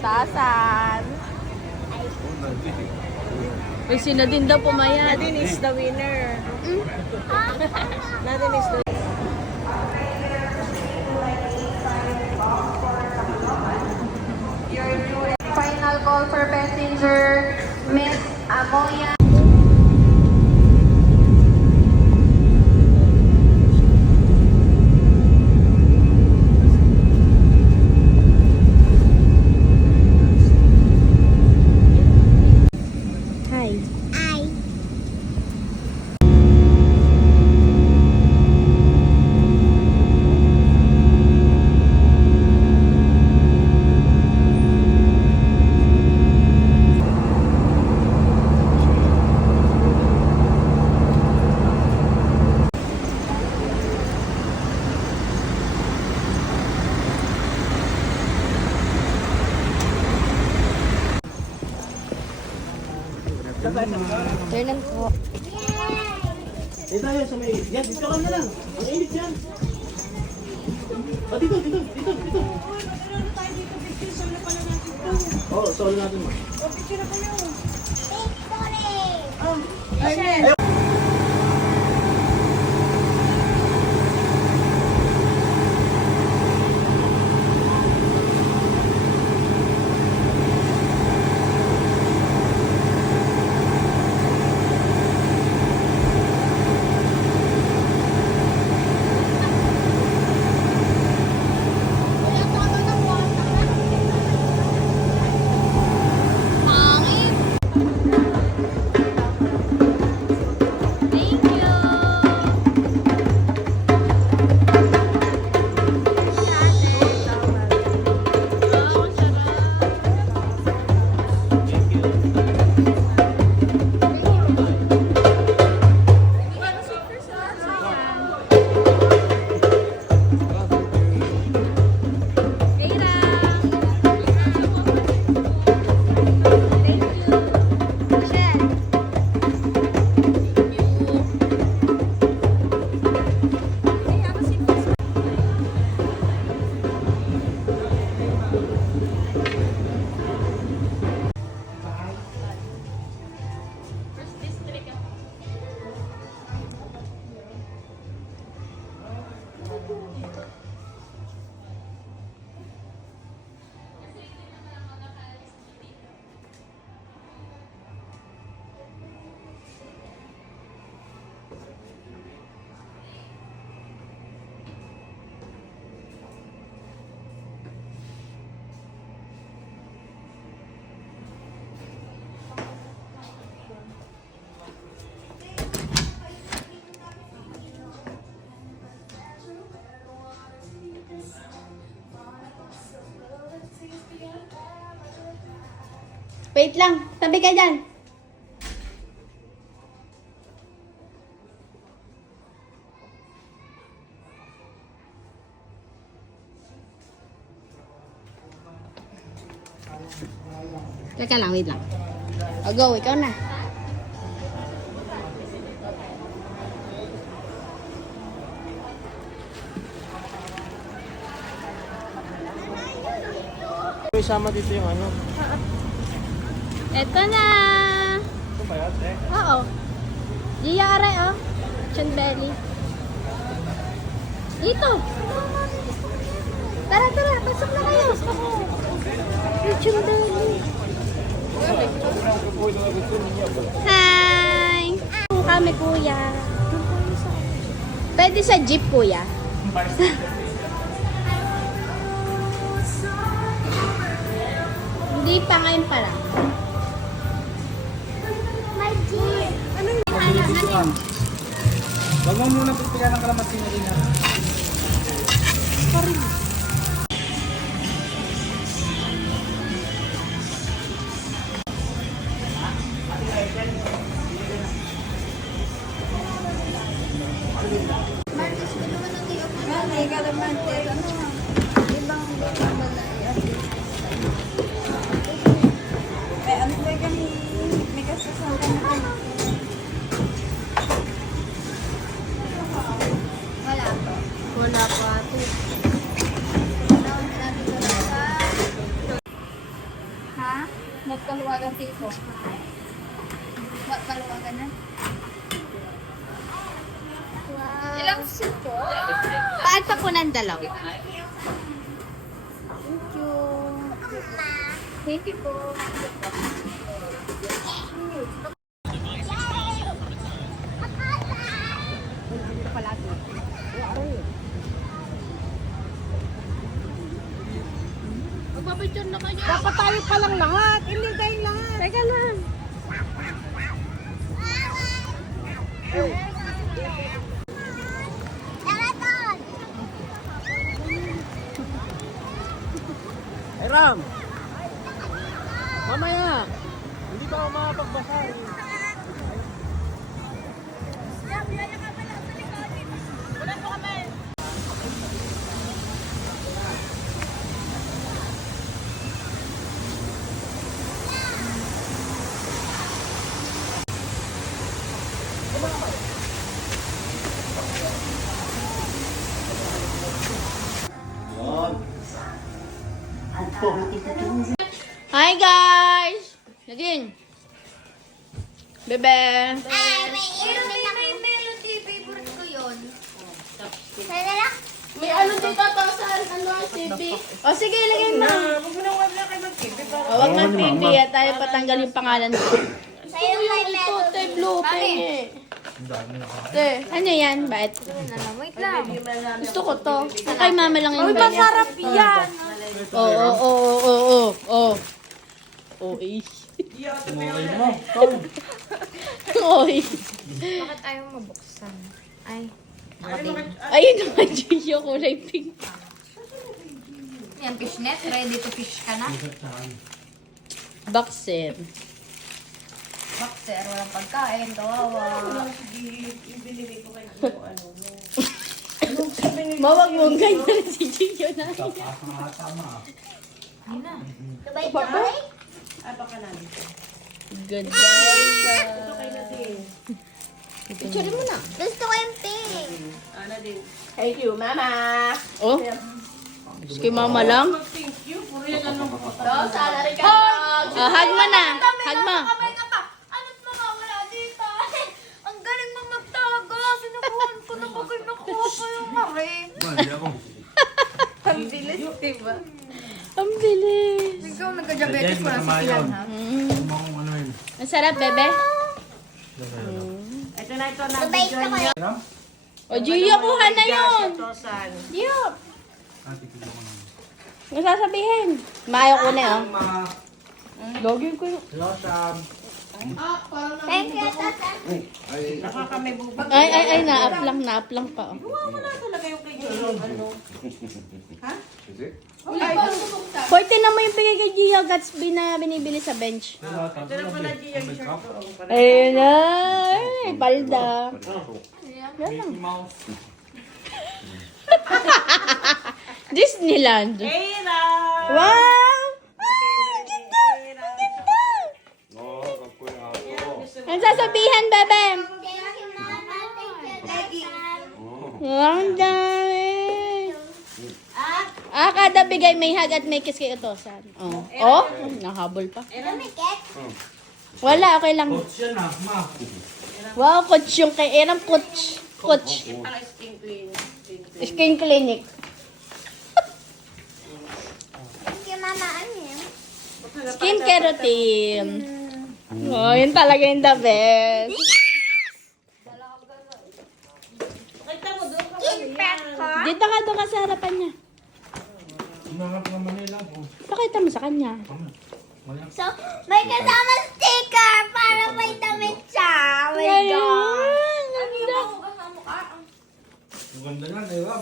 Tasan. Uy, si Nadine daw pumayat. Nadine is the winner. Nadine is the Final call for passenger, Miss Amoya. Turn po. Dito tayo sa may... Yan, dito ka na lang. Ang init yan. Dito. Oo, solo natin mo. Victory! Wait lang. Tabi ka dyan. Teka lang, wait lang. O, go. Ikaw na. May sama dito yung ano. Eto na. Ito ba yan, eh? Oo. Giyare, oh. Chandeli. Dito. Tara, pasok na kayo. Chandeli. Hi! Kami, kuya. Pwede sa jeep, kuya. Hindi pa ngayon pala. My dear! Huwag mo muna pagpilihan ng kalamansi na rin. Wala po ate. Ha? Nagkaluwagan dito. Kaluwagan na. Wow. Ilang seat po? Paad pa po ng dalaw? Thank you. Thank you po. Magbabidyon na kayo. Dapat tayo palang lahat. Hindi tayong lahat. Teka lang. Hey Ram! Mamaya! Hindi ba ako makapagbasa? Hi guys! Naging. Bebe. May melody. Favorite ko yun. Sana lang? May ano dito to sa ano CB? O sige, lagay mo. Huwag na kayo mag-TV para O, wag ng PB at tayo patanggal yung pangalan ko. Sa'yo may Ito, melody. te, blue, penge. Te, ano yan? Bakit? Wait lang. Gusto ko to. Kay mama lang yung Uy, masarap yan. Oo. Oy. Oy. Bakit ayaw mabuksan? Ay. Ayun naman, Gio, kulay pink. Yan, fishnet. Ready to fish ka na? Boxer. Boxer, walang pagkain. Kawawa. Mawag mong ganyan si Gio na. Sabay tayo? Good. Picture mo na. Gusto ko yung pink. Thank you, Mama. Oh? Kay mama lang? Sana rin ka. Hug mo na. Hug mo. Kamay ka pa. Ano't mawawala dito? Ang galing mo magtago. Sinubuhan ko na bagay nakuha ko yung marin. Ang bilis, diba? Ang bilis. Ikaw nagka-diabetes ko na sa silan, ha? Ang sarap, bebe. Ito na ito na. Sabay ka kayo. O, Gio, kuha na yun. Tosan. Gio. Ano sasabihin? Maayo ko na, oh. Login ko yun. Thank you, Tata. Baka kami bubag. Ay, naaplang pa, oh. Wala talaga yung kay Gio. Ano? Ha? 40 na mo yung bigay kay Gio Gatsby na binibili sa bench. Ito na pala Gio yung shirt ko. Ayun na. Ay, palda. Yan lang. Disneyland. Era! Wow! Ang sasabihan, bebe? Thank you, Mama. Thank you, Tata. Ang dami. Kada bigay may hug at may kiss kay Utosan. Oh, nahabol pa. Wala, okay lang. Wow, coach yung kay Eram, coach. Coach. Ang skin clean. Skin clinic. Thank you, Mama. Ano yan? Skincare routine. Oh, yun talaga yung the best. Kita mo doon ka. Dito ka, doon ka sa harapan niya. Pakita mo sa kanya. So, may kasama sticker para vitamin siya. Oh my God.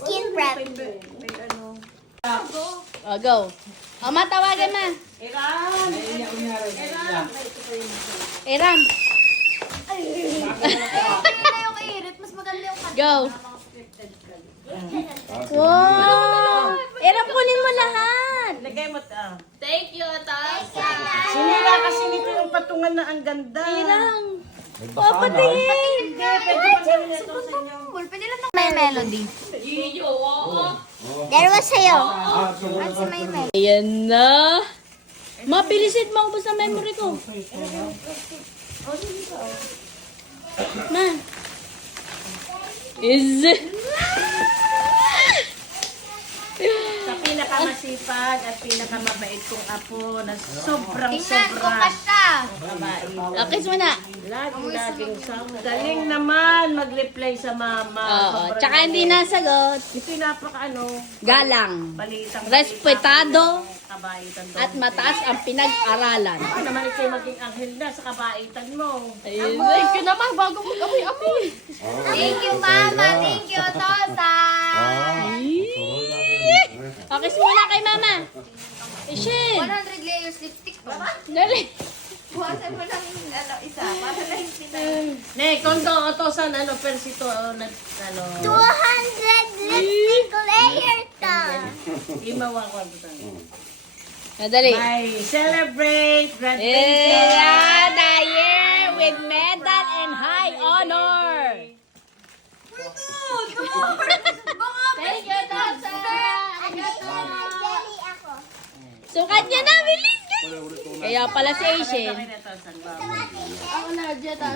Skin prep. Oh, go. Oh, matawagan na. Eran! Eram. Hindi na yung irit. Mas maganda yung kanta. Go. Wow! Eram, kunin mo lahat. Lagay mo Thank you, Tata. Sinira kasi nito yung patungan na ang ganda. Eram. Oh, patingin. Hindi, pwede pa gawin ito sa inyo. Pwede lang may melody. Dalawa sa'yo. At sa may melody. Ayan na. Mapilisit, maubos ang memory ko. Ma. Is Sa pinakamasipag at pinakamabait kong apo na sobrang Tingnan ko pa siya. kabait. Lakis mo na. Laging galing naman mag-reply sa mama. Oo. Sobrang Tsaka hindi galing. nasagot. Ito napaka Galang. balitang Respetado. kabaitan daw. At mataas ang pinag-aralan. Ano naman ikaw maging anghel na sa kabaitan mo. Ayun. Thank you naman bago mag-amoy-amoy. Thank you, Mama. Thank you, Tosa. Pakis muna kay mama. Ishin. 100 layers lipstick ba? Dali. Buwasan mo lang isa. Para lang sila. Ne, kondo otosan ano persito ano 200 lipstick layer to. imawa ko ito. Dali. Ay, celebrate graduation. Yeah, the year with medal and high honor. Thank you, Tosa. Sukat niya na, bilis. Kaya pala si Asian. Kaya ito, San Baba. Ako na, Jetta.